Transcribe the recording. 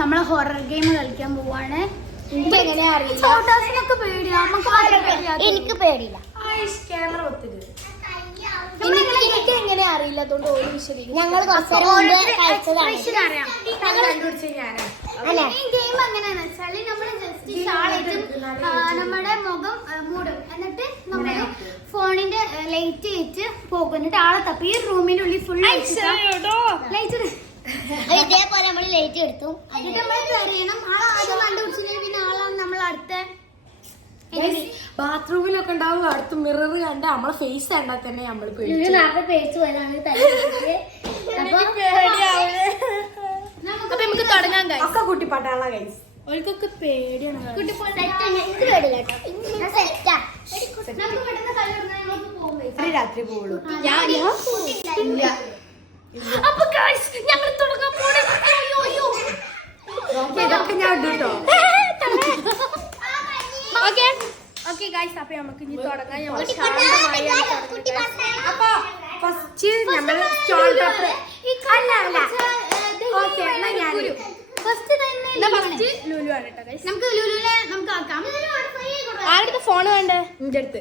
നമ്മള് horror game കളിക്കാൻ പോവാണ്. എനിക്ക് പേടിയില്ല. എനിക്ക് എങ്ങനെ അറിയില്ലാത്തോണ്ട് ഒരു വിഷയം. ഞങ്ങൾ ഗെയിം എങ്ങനെയാന്ന് വെച്ചാല് നമ്മള് ജസ്റ്റ് ഷാളിട്ടും നമ്മുടെ മുഖം മൂടും. എന്നിട്ട് നമ്മള് ഫോണിന്റെ ലൈറ്റ് വെച്ച് പോകും. എന്നിട്ട് ആളെ തപ്പി ഈ റൂമിന്റെ ഉള്ളിൽ ഫുൾ ലൈറ്റ് ഇതേപോലെ നമ്മള് ലൈറ്റ് എടുത്തു. എന്നിട്ട് നമ്മൾ അറിയണം ആളെ ആദ്യം കണ്ടുപിടിച്ചില്ലെങ്കിൽ പിന്നെ ആളാണ് നമ്മൾ അടുത്ത ബാത്റൂമിലൊക്കെ ഉണ്ടാവും അടുത്ത് മിറർ കണ്ട് നമ്മളെ ഫേസ് കണ്ടാൽ തന്നെ നമ്മള് പേടിച്ചു പോയതാണ്. അപ്പൊ നമുക്ക് തുടങ്ങാൻ കഴിയും. ഒക്കെ കുട്ടിപ്പാട്ടാളാ ഗൈസ്. ഓൾക്കൊക്കെ പേടിയാണ്. രാത്രി പോകുള്ളൂ. അപ്പൊ ഞങ്ങൾ തുടങ്ങാൻ പോണേ. ഇതൊക്കെ ഞാൻ ഇട്ടോ. ഓക്കെ ഗൈസ്, അപ്പൊ നമുക്ക് ഇനി തുടങ്ങാം. അപ്പൊ ഫസ്റ്റ് നമ്മൾ സ്റ്റോൾ പേപ്പർ ലുലു ആണ് കേട്ടോ ഗൈസ്. നമുക്ക് ലുലുവിനെ നമുക്ക് ആക്കാം. ആരുടെ ഫോൺ വേണ്ടേ? എന്റെ അടുത്ത്.